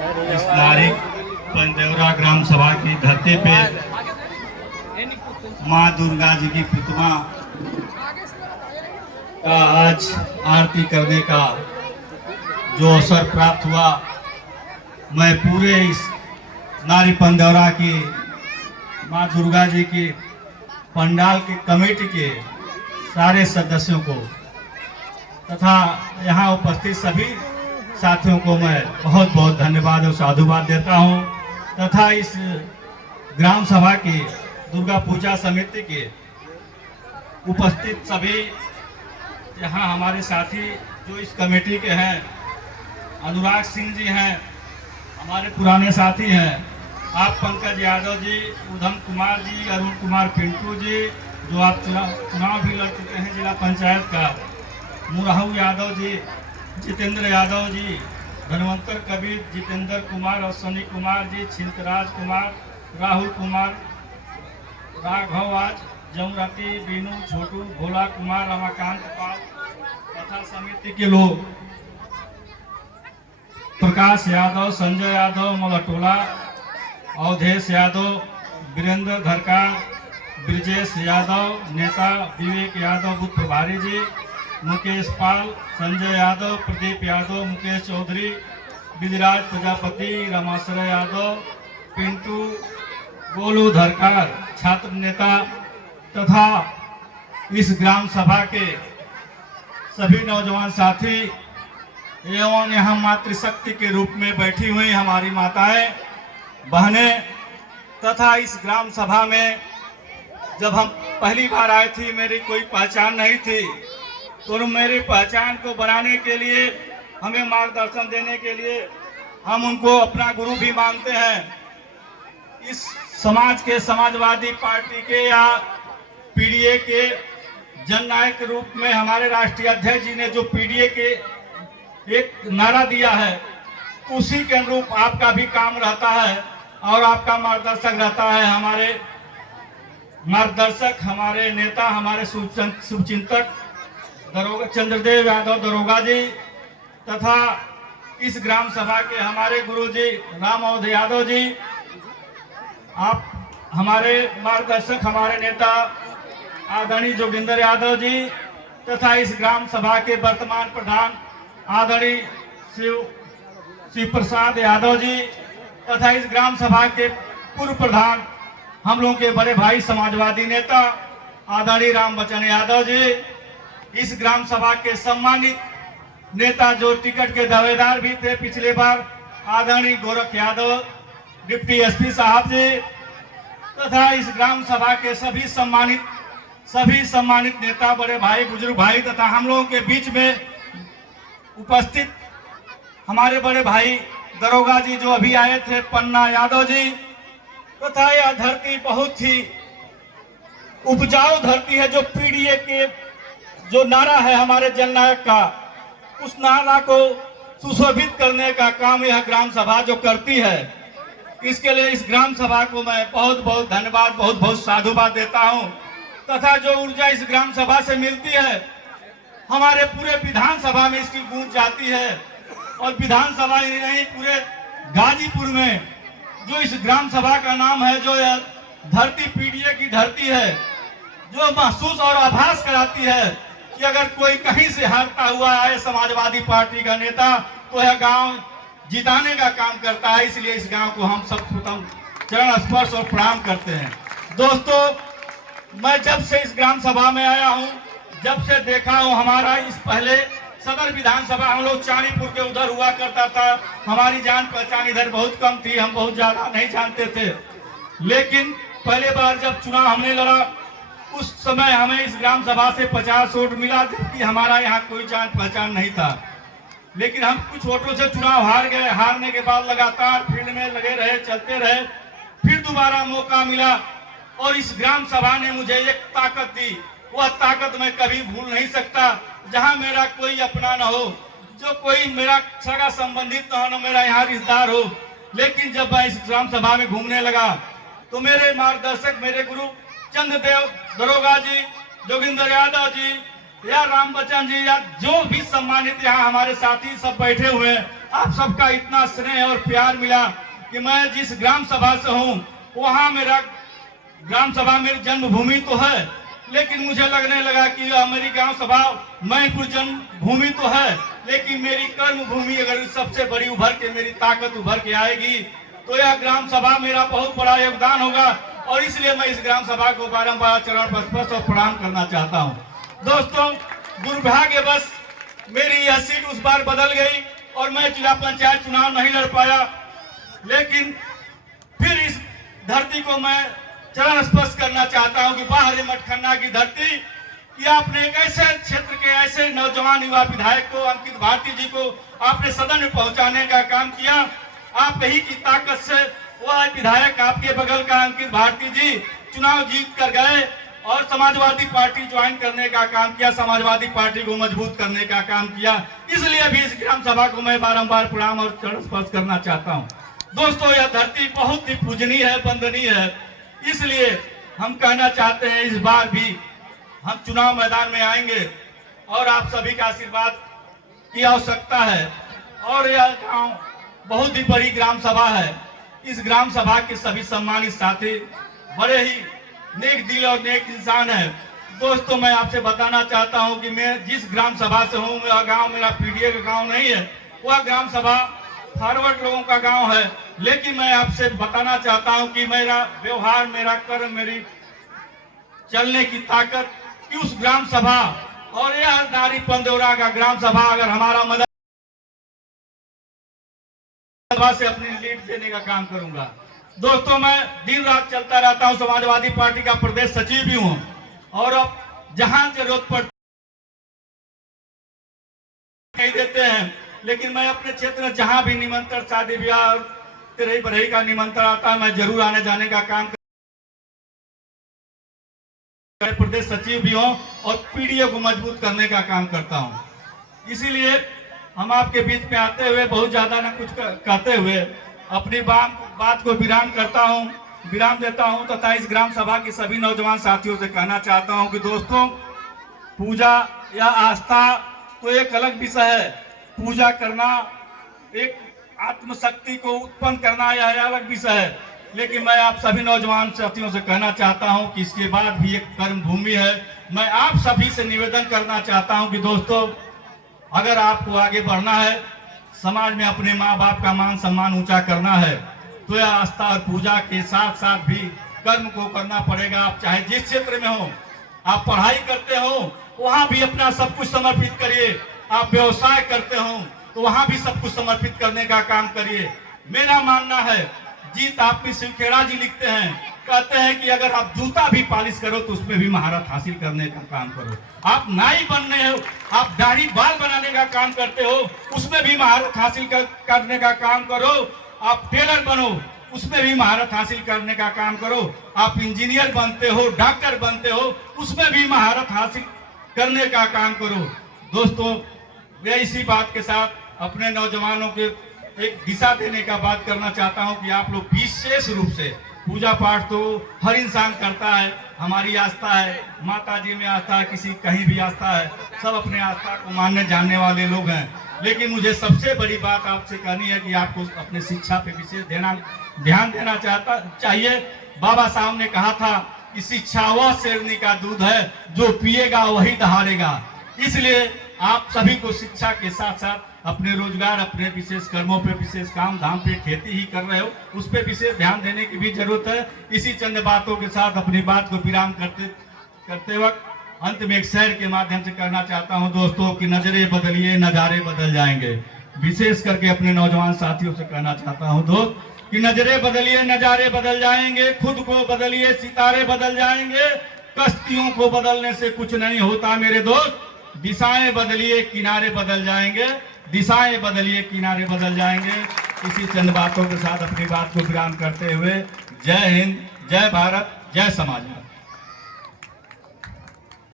इस नारी पंदेवरा ग्राम सभा की धरती पे माँ दुर्गा जी की प्रतिमा का आज आरती करने का जो अवसर प्राप्त हुआ, मैं पूरे इस नारी पंदेवरा की माँ दुर्गा जी की पंडाल की कमेटी के सारे सदस्यों को तथा यहाँ उपस्थित सभी साथियों को मैं बहुत बहुत धन्यवाद और साधुवाद देता हूँ तथा इस ग्राम सभा की दुर्गा पूजा समिति के उपस्थित सभी यहाँ हमारे साथी जो इस कमेटी के हैं, अनुराग सिंह जी हैं, हमारे पुराने साथी हैं, आप पंकज यादव जी, उधम कुमार जी, अरुण कुमार पिंटू जी, जो आप चुनाव भी लड़ चुके हैं जिला पंचायत का, मुराहू यादव जी, जितेंद्र यादव जी, धनवंतर कबीर, जितेंद्र कुमार और सनी कुमार जी, छिंतराज कुमार, राहुल कुमार, राघव आज, जमुराती, बीनू, छोटू, भोला कुमार, रमाकांत पाल तथा समिति के लोग प्रकाश यादव, संजय यादव, मलटोला, अवधेश यादव, वीरेंद्र धरका, ब्रजेश यादव, नेता विवेक यादव, बुद्ध प्रभारी जी, मुकेश पाल, संजय यादव, प्रदीप यादव, मुकेश चौधरी, विजराज प्रजापति, रमाश्रय यादव, पिंटू, गोलू धरकार, छात्र नेता तथा इस ग्राम सभा के सभी नौजवान साथी एवं यहाँ मातृशक्ति के रूप में बैठी हुई हमारी माताएं, बहनें तथा इस ग्राम सभा में जब हम पहली बार आए थे, मेरी कोई पहचान नहीं थी, तो मेरी पहचान को बनाने के लिए, हमें मार्गदर्शन देने के लिए हम उनको अपना गुरु भी मानते हैं। इस समाज के, समाजवादी पार्टी के या पीडीए के जननायक के रूप में हमारे राष्ट्रीय अध्यक्ष जी ने जो पीडीए के एक नारा दिया है, उसी के अनुरूप आपका भी काम रहता है और आपका मार्गदर्शक रहता है। हमारे मार्गदर्शक, हमारे नेता, हमारे शुभचिंतक दरोगा चंद्रदेव यादव दरोगा जी तथा इस ग्राम सभा के हमारे गुरु जी राम अवध यादव जी, आप हमारे मार्गदर्शक, हमारे नेता आदरणीय जोगिंदर यादव जी तथा इस ग्राम सभा के वर्तमान प्रधान आदरणीय शिव प्रसाद यादव जी तथा इस ग्राम सभा के पूर्व प्रधान हम लोगों के बड़े भाई समाजवादी नेता आदरणीय राम बच्चन यादव जी, इस ग्राम सभा के सम्मानित नेता जो टिकट के दावेदार भी थे पिछले बार, आदरणीय गोरख यादव, डिप्टी एसपी साहब जी तथा इस ग्राम सभा के सभी सम्मानित नेता, बड़े भाई, बुजुर्ग भाई तथा हम लोगों के बीच में उपस्थित हमारे बड़े भाई दरोगा जी जो अभी आए थे, पन्ना यादव जी तथा यह धरती बहुत ही उपजाऊ धरती है। जो पीडीए के जो नारा है हमारे जननायक का, उस नारा को सुशोभित करने का काम यह ग्राम सभा जो करती है, इसके लिए इस ग्राम सभा को मैं बहुत बहुत धन्यवाद, बहुत बहुत साधुवाद देता हूं तथा जो ऊर्जा इस ग्राम सभा से मिलती है, हमारे पूरे विधानसभा में इसकी गूंज जाती है और विधानसभा ही नहीं, पूरे गाजीपुर में जो इस ग्राम सभा का नाम है, जो यह धरती पीडीए की धरती है, जो महसूस और आभास कराती है कि अगर कोई कहीं से हारता हुआ आए समाजवादी पार्टी का नेता, तो यह गांव जिताने का काम करता है। इसलिए इस गांव को हम सब प्रथम चरण स्पर्श और प्रणाम करते हैं। दोस्तों, मैं जब से इस ग्राम सभा में आया हूं, जब से देखा हूं, हमारा इस पहले सदर विधानसभा हम लोग चाणीपुर के उधर हुआ करता था, हमारी जान पहचान इधर बहुत कम थी, हम बहुत ज्यादा नहीं जानते थे, लेकिन पहले बार जब चुनाव हमने लड़ा, उस समय हमें इस ग्राम सभा से 50 वोट मिला, जबकि हमारा यहाँ कोई जान पहचान नहीं था, लेकिन हम कुछ वोटों से चुनाव हार गए। हारने के बाद लगातार फील्ड में लगे रहे, चलते रहे, फिर दोबारा मौका मिला और इस ग्राम सभा ने मुझे एक ताकत दी। वह ताकत मैं कभी भूल नहीं सकता। जहां मेरा कोई अपना न हो, जो कोई मेरा सगा संबंधित न हो, न मेरा यहाँ रिश्तेदार हो, लेकिन जब मैं इस ग्राम सभा में घूमने लगा तो मेरे मार्गदर्शक, मेरे गुरु चंद्रदेव दरोगा जी, जोगिंदर यादव जी या राम बच्चन जी या जो भी सम्मानित यहाँ हमारे साथी सब बैठे हुए हैं, आप सबका इतना स्नेह और प्यार मिला कि मैं जिस ग्राम सभा से हूँ वहाँ मेरा ग्राम सभा मेरी जन्मभूमि तो है, लेकिन मुझे लगने लगा कि मेरी ग्राम सभा मैनपुर जन्मभूमि तो है, लेकिन मेरी कर्म भूमि अगर सबसे बड़ी उभर के मेरी ताकत उभर के आएगी तो यह ग्राम सभा मेरा बहुत बड़ा योगदान होगा। और इसलिए मैं इस ग्राम सभा को बारंबार चरण स्पर्श और प्रणाम करना चाहता हूं। दोस्तों, दुर्भाग्यवश मेरी यह सीट उस बार बदल गई और मैं जिला पंचायत चुनाव नहीं लड़ पाया, लेकिन फिर इस धरती को मैं चरण स्पर्श करना चाहता हूं कि बाहर मटखन्ना की धरती कि आपने एक ऐसे क्षेत्र के ऐसे नौजवान युवा विधायक को अंकित भारती जी को आपने सदन में पहुंचाने का काम किया। आप ही की ताकत से वह विधायक आपके बगल का अंकित भारती जी चुनाव जीत कर गए और समाजवादी पार्टी ज्वाइन करने का काम किया, समाजवादी पार्टी को मजबूत करने का काम किया। इसलिए भी इस ग्राम सभा को मैं बारंबार प्रणाम और चरण स्पर्श करना चाहता हूं। दोस्तों, यह धरती बहुत ही पूजनीय है, वंदनीय है, इसलिए हम कहना चाहते हैं इस बार भी हम चुनाव मैदान में आएंगे और आप सभी का आशीर्वाद की आवश्यकता है। और यह गांव बहुत ही बड़ी ग्राम सभा है। इस ग्राम सभा के सभी सम्मानित साथी बड़े ही नेक दिल और नेक इंसान है। दोस्तों, मैं आपसे बताना चाहता हूं कि मैं जिस ग्राम सभा से हूं वह गांव मेरा पीडीए का गांव नहीं है, वह ग्राम सभा फॉरवर्ड लोगों का गांव है। लेकिन मैं आपसे बताना चाहता हूं कि मेरा व्यवहार, मेरा कर्म, मेरी चलने की ताकत कि उस ग्राम सभा और यह नारी पंदौरा का ग्राम सभा अगर हमारा मदद से अपनी लीड देने का काम करूंगा। दोस्तों, मैं दिन रात चलता रहता हूं, समाजवादी पार्टी का प्रदेश सचिव भी हूं और अब जहां जरूरत पड़ती नहीं देते हैं, लेकिन मैं अपने क्षेत्र में जहां भी निमंत्रण, शादी ब्याह और तेरही बरही का निमंत्रण आता है, मैं जरूर आने जाने का काम प्रदेश सचिव भी हूं और पीडीए को मजबूत करने का काम करता हूं। इसीलिए हम आपके बीच में आते हुए बहुत ज्यादा न कुछ कहते हुए अपनी बात को विराम देता हूं तथा इस ग्राम सभा के सभी नौजवान साथियों से कहना चाहता हूं कि दोस्तों, पूजा या आस्था तो एक अलग विषय है, पूजा करना, एक आत्मशक्ति को उत्पन्न करना यह अलग विषय है। लेकिन मैं आप सभी नौजवान साथियों से कहना चाहता हूं कि इसके बाद भी एक कर्म भूमि है। मैं आप सभी से निवेदन करना चाहता हूं कि दोस्तों, अगर आपको आगे बढ़ना है, समाज में अपने माँ बाप का मान सम्मान ऊंचा करना है, तो यह आस्था और पूजा के साथ साथ भी कर्म को करना पड़ेगा। आप चाहे जिस क्षेत्र में हो, आप पढ़ाई करते हो वहां भी अपना सब कुछ समर्पित करिए, आप व्यवसाय करते हो तो वहां भी सब कुछ समर्पित करने का काम करिए। मेरा मानना है, जीत आपकी शिवखेड़ा जी लिखते हैं, कहते हैं कि अगर आप जूता भी पॉलिश करो तो उसमें भी महारत हासिल करने का काम करो। आप नाई बनने हो, आप दाढ़ी बाल बनाने का काम करते हो, उसमें भी महारत हासिल करने का काम करो। आप टेलर बनो, उसमें भी महारत हासिल करने का काम करो। आप इंजीनियर बनते हो, डॉक्टर बनते हो, उसमें भी महारत हासिल करने का काम करो। दोस्तों, मैं इसी बात के साथ अपने नौजवानों के एक दिशा देने का बात करना चाहता हूं कि आप लोग विशेष रूप से पूजा पाठ तो हर इंसान करता है, हमारी आस्था है, माता जी में आस्था है, किसी कहीं भी आस्था है, सब अपने आस्था को मानने जानने वाले लोग हैं। लेकिन मुझे सबसे बड़ी बात आपसे कहनी है कि आपको अपने शिक्षा पे विशेष ध्यान देना चाहिए। बाबा साहब ने कहा था कि शिक्षा वह शेरनी का दूध है, जो पिएगा वही दहाड़ेगा। इसलिए आप सभी को शिक्षा के साथ साथ अपने रोजगार, अपने विशेष कर्मों पे, विशेष काम धाम पे, खेती ही कर रहे हो, उस पे विशेष ध्यान देने की भी जरूरत है। इसी चंद बातों के साथ अपनी बात को विराम करते वक्त अंत में एक शेर के माध्यम से कहना चाहता हूं दोस्तों कि नजरें बदलिए, नजारे बदल जाएंगे। विशेष करके अपने नौजवान साथियों से कहना चाहता हूं दोस्त कि नजरें बदलिए, नजारे बदल जाएंगे, खुद को बदलिए, सितारे बदल जाएंगे, कश्तियों को बदलने से कुछ नहीं होता मेरे दोस्त। दिशाएं बदलिए, किनारे बदल जाएंगे, दिशाएं बदलिए, किनारे बदल जाएंगे। इसी चंद बातों के साथ अपनी बात को विराम करते हुए जय हिंद, जय भारत, जय समाजवाद।